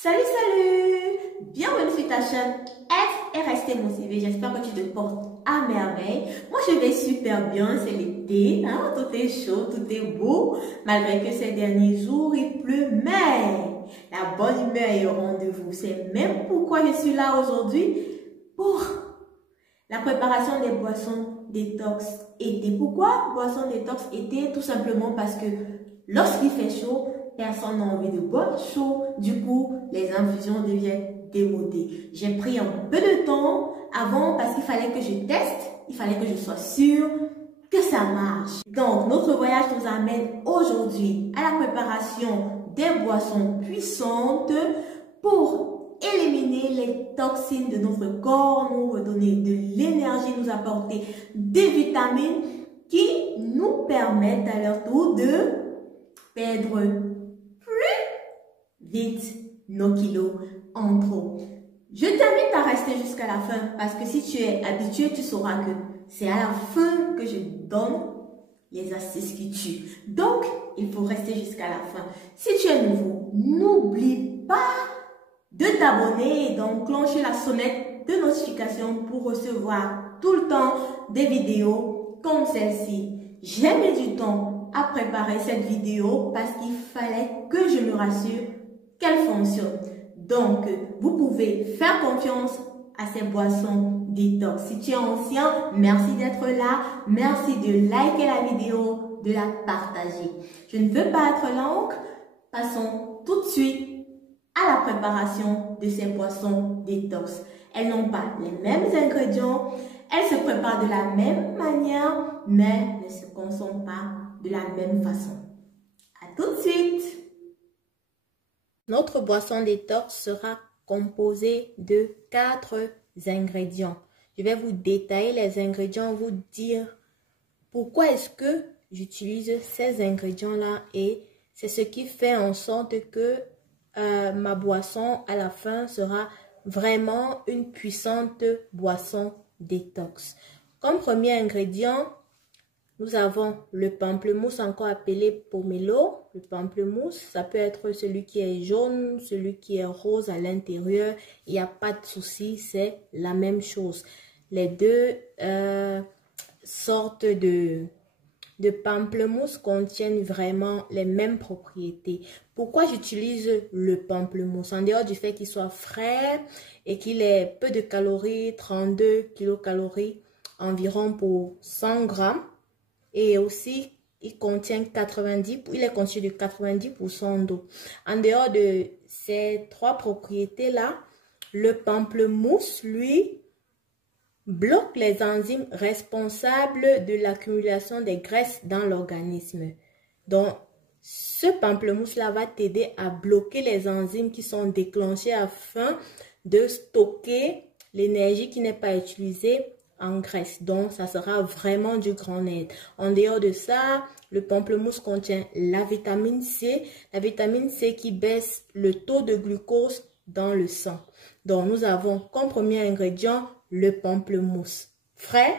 Salut! Bienvenue sur ta chaîne Être et rester motivé. J'espère que tu te portes à merveille. Moi, je vais super bien. C'est l'été, hein? Tout est chaud, tout est beau. Malgré que ces derniers jours, il pleut, mais la bonne humeur est au rendez-vous. C'est même pourquoi je suis là aujourd'hui pour la préparation des boissons détox été. Pourquoi boissons détox été? Tout simplement parce que lorsqu'il fait chaud, personne n'a envie de boire chaud. Du coup, les infusions deviennent démodées. J'ai pris un peu de temps avant parce qu'il fallait que je teste. Il fallait que je sois sûre que ça marche. Donc, notre voyage nous amène aujourd'hui à la préparation des boissons puissantes pour éliminer les toxines de notre corps, nous redonner de l'énergie, nous apporter des vitamines qui nous permettent à leur tour de perdre vite nos kilos en trop. Je t'invite à rester jusqu'à la fin parce que si tu es habitué, tu sauras que c'est à la fin que je donne les astuces qui tuent. Donc, il faut rester jusqu'à la fin. Si tu es nouveau, n'oublie pas de t'abonner et d'enclencher la sonnette de notification pour recevoir tout le temps des vidéos comme celle-ci. J'ai mis du temps à préparer cette vidéo parce qu'il fallait que je me rassure qu'elle fonctionne. Donc, vous pouvez faire confiance à ces boissons détox. Si tu es ancien, merci d'être là. Merci de liker la vidéo, de la partager. Je ne veux pas être longue. Passons tout de suite à la préparation de ces boissons détox. Elles n'ont pas les mêmes ingrédients. Elles se préparent de la même manière, mais ne se consomment pas de la même façon. À tout de suite! Notre boisson détox sera composée de 4 ingrédients. Je vais vous détailler les ingrédients, vous dire pourquoi est-ce que j'utilise ces ingrédients-là et c'est ce qui fait en sorte que ma boisson à la fin sera vraiment une puissante boisson détox. Comme premier ingrédient, nous avons le pamplemousse, encore appelé pomelo. Le pamplemousse, ça peut être celui qui est jaune, celui qui est rose à l'intérieur. Il n'y a pas de souci, c'est la même chose. Les deux sortes de pamplemousse contiennent vraiment les mêmes propriétés. Pourquoi j'utilise le pamplemousse? En dehors du fait qu'il soit frais et qu'il ait peu de calories, 32 kilocalories environ pour 100 grammes. Et aussi, il est constitué de 90% d'eau. En dehors de ces 3 propriétés-là, le pamplemousse, lui, bloque les enzymes responsables de l'accumulation des graisses dans l'organisme. Donc, ce pamplemousse-là va t'aider à bloquer les enzymes qui sont déclenchées afin de stocker l'énergie qui n'est pas utilisée en graisse. Donc, ça sera vraiment du grand aide. En dehors de ça, le pamplemousse contient la vitamine C. La vitamine C qui baisse le taux de glucose dans le sang. Donc, nous avons comme premier ingrédient le pamplemousse. Frais,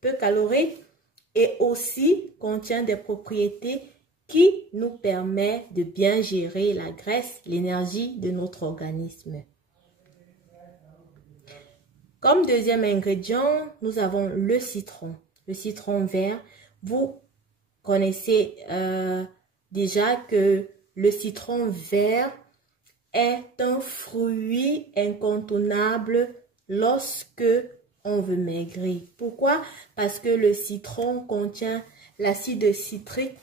peu calorique et aussi contient des propriétés qui nous permettent de bien gérer la graisse, l'énergie de notre organisme. Comme deuxième ingrédient, nous avons le citron vert. Vous connaissez déjà que le citron vert est un fruit incontournable lorsque on veut maigrir. Pourquoi? Parce que le citron contient l'acide citrique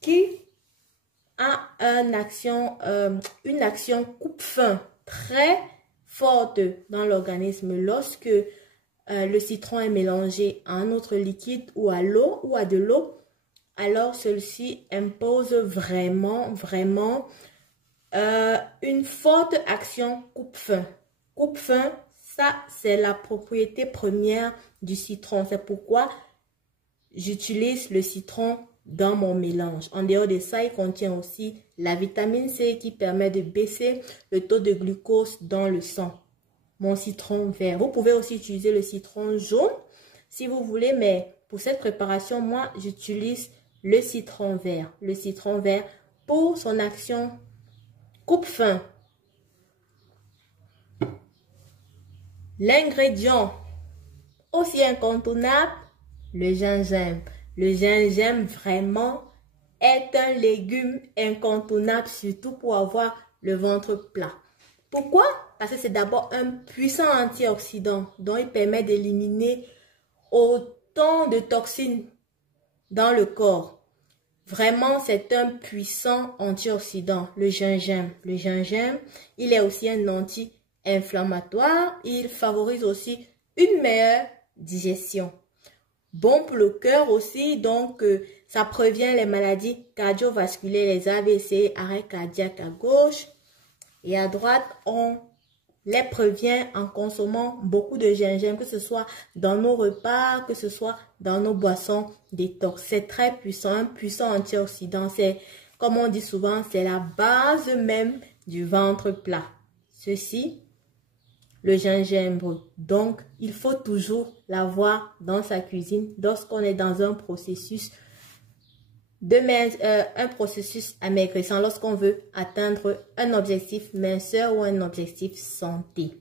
qui a une action coupe-faim très forte dans l'organisme. Lorsque le citron est mélangé à un autre liquide ou à l'eau ou à de l'eau, alors celui-ci impose vraiment une forte action coupe-faim. Coupe-faim, ça c'est la propriété première du citron. C'est pourquoi j'utilise le citron dans mon mélange. En dehors de ça, il contient aussi la vitamine C qui permet de baisser le taux de glucose dans le sang. Mon citron vert. Vous pouvez aussi utiliser le citron jaune si vous voulez, mais pour cette préparation, moi, j'utilise le citron vert. Le citron vert pour son action coupe-faim. L'ingrédient aussi incontournable, le gingembre. Le gingembre vraiment est un légume incontournable, surtout pour avoir le ventre plat. Pourquoi? Parce que c'est d'abord un puissant antioxydant, dont il permet d'éliminer autant de toxines dans le corps. Vraiment, c'est un puissant antioxydant, le gingembre. Le gingembre, il est aussi un anti-inflammatoire. Il favorise aussi une meilleure digestion. Bon pour le cœur aussi, donc ça prévient les maladies cardiovasculaires, les AVC, arrêt cardiaque à gauche. Et à droite, on les prévient en consommant beaucoup de gingembre, que ce soit dans nos repas, que ce soit dans nos boissons détox. C'est très puissant, un puissant antioxydant. C'est, comme on dit souvent, c'est la base même du ventre plat. Ceci, le gingembre. Donc, il faut toujours l'avoir dans sa cuisine lorsqu'on est dans un processus amaigrissant, lorsqu'on veut atteindre un objectif minceur ou un objectif santé.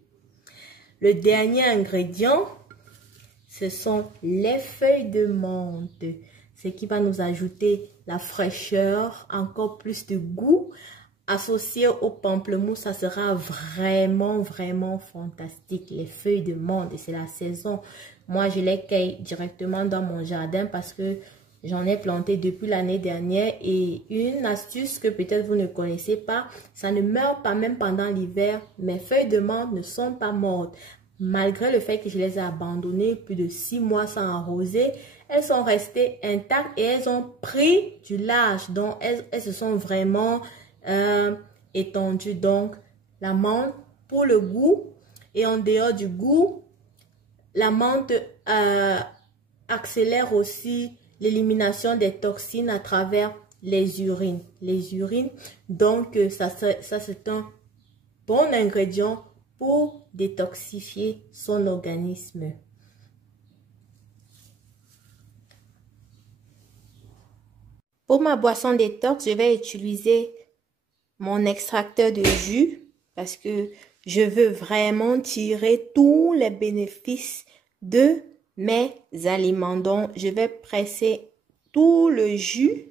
Le dernier ingrédient, ce sont les feuilles de menthe, ce qui va nous ajouter la fraîcheur, encore plus de goût. Associé au pamplemousse, ça sera vraiment fantastique. Les feuilles de menthe, c'est la saison. Moi, je les cueille directement dans mon jardin parce que j'en ai planté depuis l'année dernière. Et une astuce que peut-être vous ne connaissez pas, ça ne meurt pas même pendant l'hiver. Mes feuilles de menthe ne sont pas mortes. Malgré le fait que je les ai abandonnées plus de 6 mois sans arroser, elles sont restées intactes et elles ont pris du large. Donc, elles se sont vraiment étendues. Donc, la menthe pour le goût. Et en dehors du goût, la menthe accélère aussi l'élimination des toxines à travers les urines. Donc, ça c'est un bon ingrédient pour détoxifier son organisme. Pour ma boisson détox, je vais utiliser mon extracteur de jus parce que je veux vraiment tirer tous les bénéfices de mes aliments. Donc, je vais presser tout le jus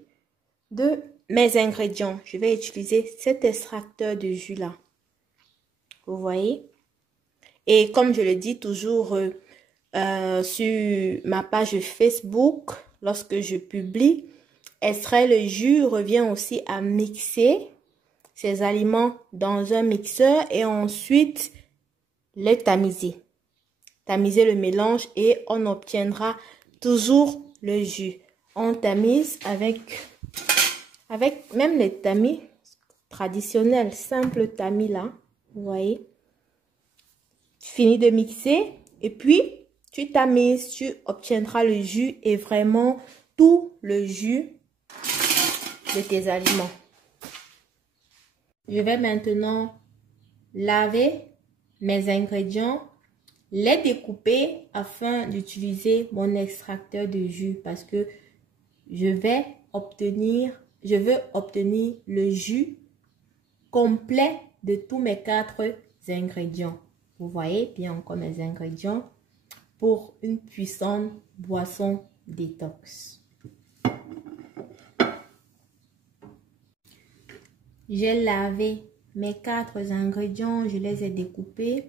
de mes ingrédients. Je vais utiliser cet extracteur de jus là. Vous voyez? Et comme je le dis toujours sur ma page Facebook, lorsque je publie, extraire le jus revient aussi à mixer ces aliments dans un mixeur et ensuite les tamiser. Tamiser le mélange et on obtiendra toujours le jus. On tamise avec même les tamis traditionnels, simple tamis là, vous voyez. Tu finis de mixer et puis tu tamises, tu obtiendras le jus et vraiment tout le jus de tes aliments. Je vais maintenant laver mes ingrédients, les découper afin d'utiliser mon extracteur de jus parce que je veux obtenir le jus complet de tous mes 4 ingrédients. Vous voyez bien encore mes ingrédients pour une puissante boisson détox. J'ai lavé mes 4 ingrédients, je les ai découpés.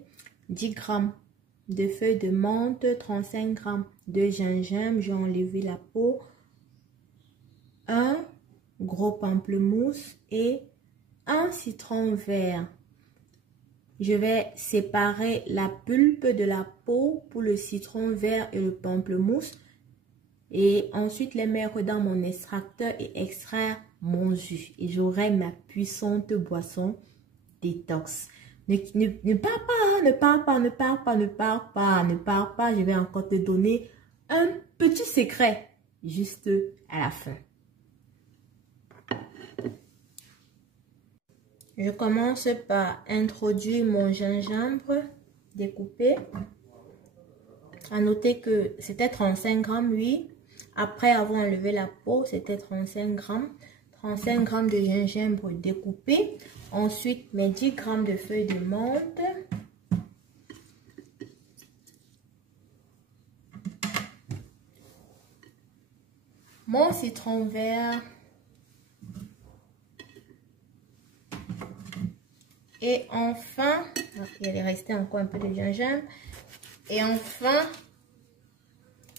10 g de feuilles de menthe, 35 g de gingembre, j'ai enlevé la peau, un gros pamplemousse et un citron vert. Je vais séparer la pulpe de la peau pour le citron vert et le pamplemousse et ensuite les mettre dans mon extracteur et extraire mon jus. Et j'aurai ma puissante boisson détox. Ne pars pas. Je vais encore te donner un petit secret juste à la fin. Je commence par introduire mon gingembre découpé. À noter que c'était 35 g, oui. Après avoir enlevé la peau, c'était 35 g. 35 g de gingembre découpé. Ensuite, mes 10 g de feuilles de menthe. mon citron vert. Et enfin, il est resté encore un peu de gingembre. Et enfin,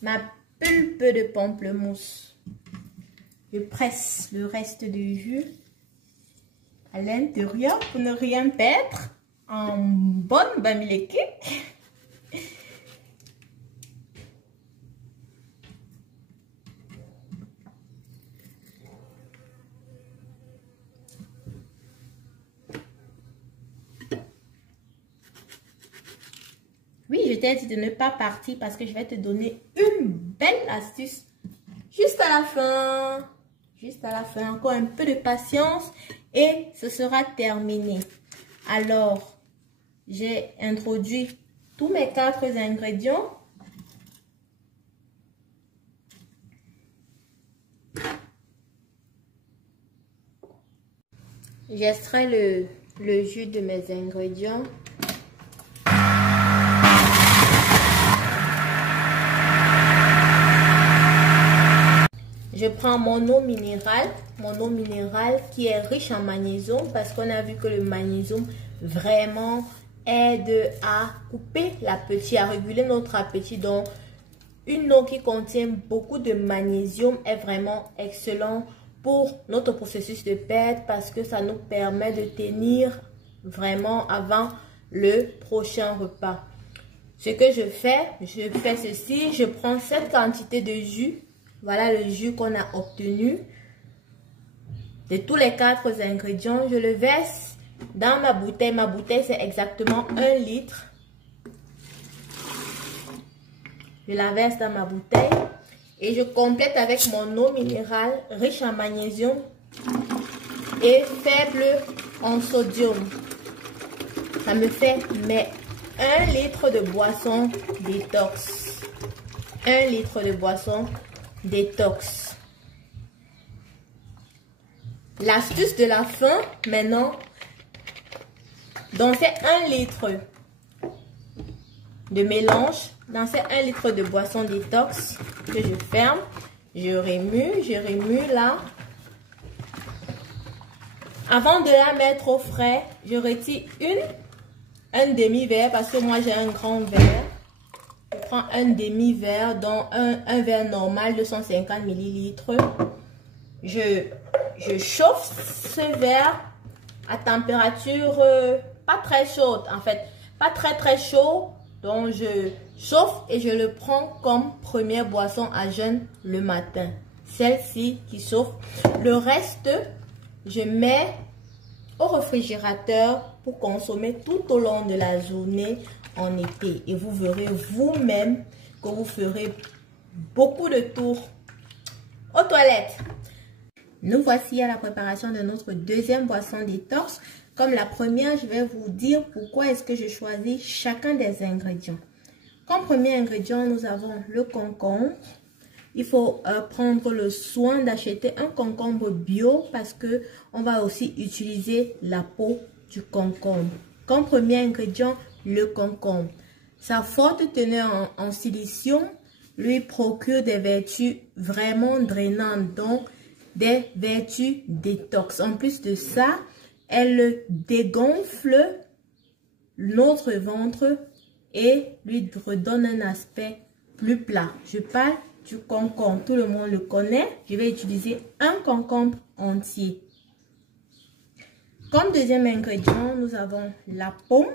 ma pulpe de pamplemousse. Je presse le reste du jus à l'intérieur pour ne rien perdre en bonne bamileke. Oui, je t'ai dit de ne pas partir parce que je vais te donner une belle astuce juste à la fin. Juste à la fin, encore un peu de patience et ce sera terminé. Alors, j'ai introduit tous mes 4 ingrédients. J'extrais le jus de mes ingrédients. Je prends mon eau minérale qui est riche en magnésium parce qu'on a vu que le magnésium vraiment aide à couper l'appétit, à réguler notre appétit. Donc, une eau qui contient beaucoup de magnésium est vraiment excellent pour notre processus de perte parce que ça nous permet de tenir vraiment avant le prochain repas. Ce que je fais ceci, je prends cette quantité de jus. Voilà le jus qu'on a obtenu de tous les 4 ingrédients. Je le verse dans ma bouteille. Ma bouteille, c'est exactement 1 litre. Je la verse dans ma bouteille et je complète avec mon eau minérale riche en magnésium et faible en sodium. Ça me fait 1 litre de boisson détox. 1 litre de boisson détox. L'astuce de la fin, maintenant, dans ces 1 litre de mélange, dans ces 1 litre de boisson détox que je ferme, je remue là. Avant de la mettre au frais, je retire un demi-verre parce que moi j'ai un grand verre. Je prends un demi-verre, dont un verre normal de 150 ml. Je chauffe ce verre à température pas très chaude, en fait, pas très chaud. Donc je chauffe et je le prends comme première boisson à jeun le matin. Celle-ci qui chauffe. Le reste, je mets au réfrigérateur pour consommer tout au long de la journée en été. Et vous verrez vous-même que vous ferez beaucoup de tours aux toilettes. Nous voici à la préparation de notre deuxième boisson détox. Comme la première, je vais vous dire pourquoi est-ce que je choisis chacun des ingrédients. Comme premier ingrédient, nous avons le concombre. Il faut prendre le soin d'acheter un concombre bio parce que on va aussi utiliser la peau du concombre. Comme premier ingrédient, le concombre. Sa forte teneur en silicium lui procure des vertus vraiment drainantes, donc des vertus détox. En plus de ça, elle dégonfle notre ventre et lui redonne un aspect plus plat. Je parle du concombre, tout le monde le connaît. Je vais utiliser un concombre entier. Comme deuxième ingrédient, nous avons la pomme.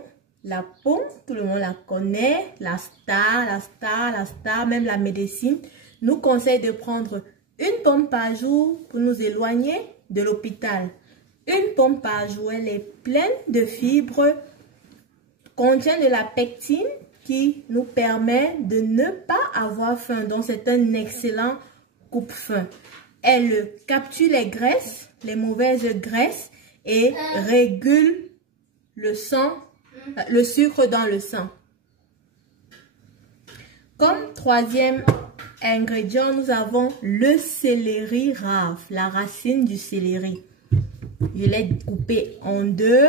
La pomme, tout le monde la connaît. La star, même la médecine nous conseille de prendre une pomme par jour pour nous éloigner de l'hôpital. Une pomme par jour, elle est pleine de fibres, contient de la pectine qui nous permet de ne pas avoir faim. Donc, c'est un excellent coupe-faim. Elle capture les graisses, les mauvaises graisses et régule le sang, le sucre dans le sang. Comme troisième ingrédient, nous avons le céleri rave, la racine du céleri. Je l'ai coupé en deux.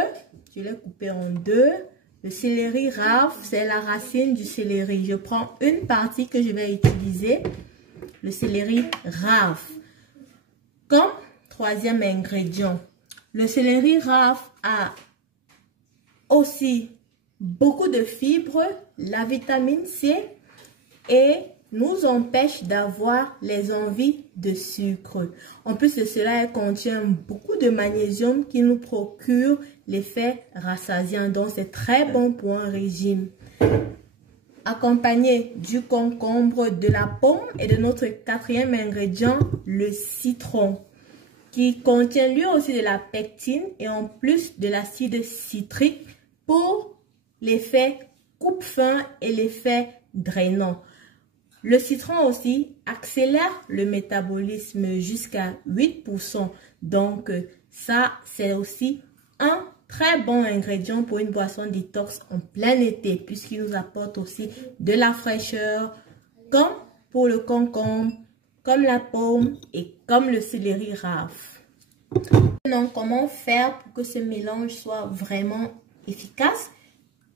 Le céleri rave, c'est la racine du céleri. Je prends une partie que je vais utiliser. Le céleri rave. Comme troisième ingrédient, le céleri rave a aussi beaucoup de fibres, la vitamine C et nous empêche d'avoir les envies de sucre. En plus de cela, elle contient beaucoup de magnésium qui nous procure l'effet rassasiant. Donc, c'est très bon pour un régime. Accompagné du concombre, de la pomme et de notre quatrième ingrédient, le citron, qui contient lui aussi de la pectine et en plus de l'acide citrique pour l'effet coupe-faim et l'effet drainant. Le citron aussi accélère le métabolisme jusqu'à 8%. Donc, ça, c'est aussi un très bon ingrédient pour une boisson détox en plein été, puisqu'il nous apporte aussi de la fraîcheur, comme pour le concombre, comme la pomme et comme le céleri rave. Maintenant, comment faire pour que ce mélange soit vraiment efficace?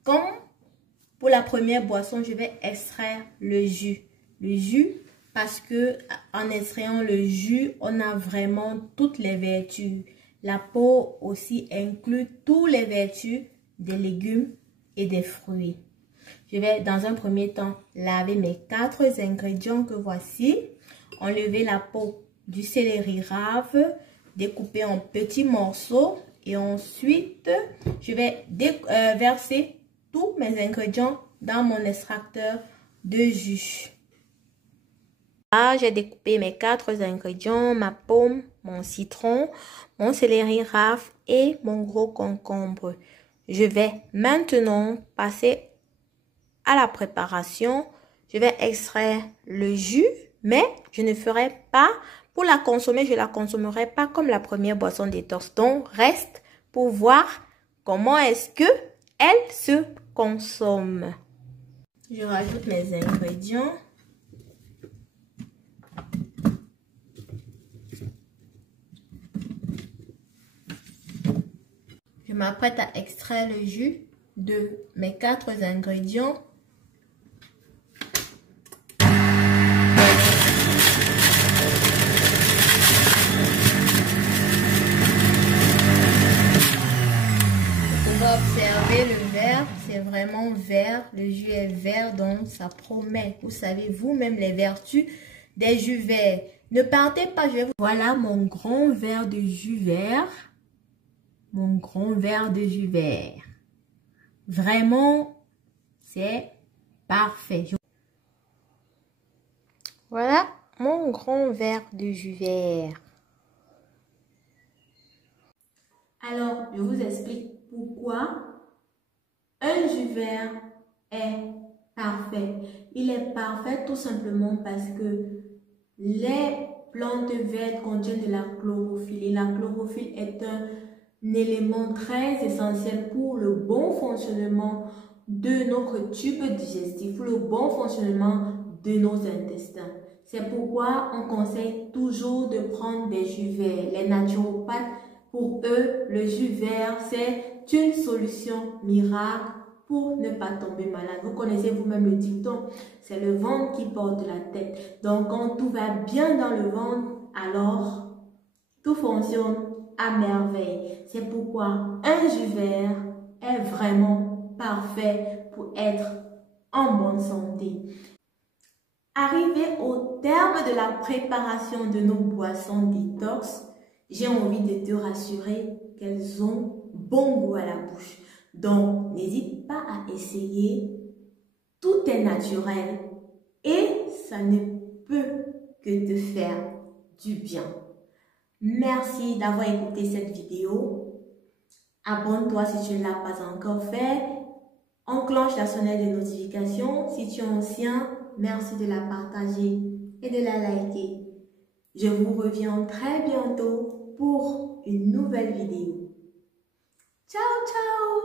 Comme pour la première boisson, je vais extraire le jus. Le jus, parce que en extrayant le jus, on a vraiment toutes les vertus. La peau aussi inclut toutes les vertus des légumes et des fruits. Je vais dans un premier temps laver mes 4 ingrédients que voici. Enlever la peau du céleri rave, découper en petits morceaux et ensuite je vais verser tous mes ingrédients dans mon extracteur de jus. Là, j'ai découpé mes 4 ingrédients, ma pomme, mon citron, mon céleri rave et mon gros concombre. Je vais maintenant passer à la préparation. Je vais extraire le jus, mais je ne ferai pas, pour la consommer, je ne la consommerai pas comme la première boisson détox. Donc, reste pour voir comment est-ce que elle se consomme. Je rajoute mes ingrédients. Je m'apprête à extraire le jus de mes 4 ingrédients. Vous pouvez observer le vert, c'est vraiment vert. Le jus est vert, donc ça promet. Vous savez vous-même les vertus des jus verts. Ne partez pas, je vais vous... Voilà mon grand verre de jus vert. Mon grand verre de jus vert. Vraiment, c'est parfait. Voilà mon grand verre de jus vert. Alors, je vous explique pourquoi un jus vert est parfait. Il est parfait tout simplement parce que les plantes vertes contiennent de la chlorophylle. Et la chlorophylle est un élément très essentiel pour le bon fonctionnement de notre tube digestif, pour le bon fonctionnement de nos intestins. C'est pourquoi on conseille toujours de prendre des jus verts. Les naturopathes, pour eux, le jus vert, c'est une solution miracle pour ne pas tomber malade. Vous connaissez vous-même le dicton, c'est le ventre qui porte la tête. Donc, quand tout va bien dans le ventre, alors tout fonctionne à merveille. C'est pourquoi un jus vert est vraiment parfait pour être en bonne santé. Arrivé au terme de la préparation de nos boissons détox, j'ai envie de te rassurer qu'elles ont bon goût à la bouche. Donc, n'hésite pas à essayer. Tout est naturel et ça ne peut que te faire du bien. Merci d'avoir écouté cette vidéo. Abonne-toi si tu ne l'as pas encore fait. Enclenche la sonnette de notification. Si tu es ancien, merci de la partager et de la liker. Je vous reviens très bientôt pour une nouvelle vidéo. Ciao, ciao!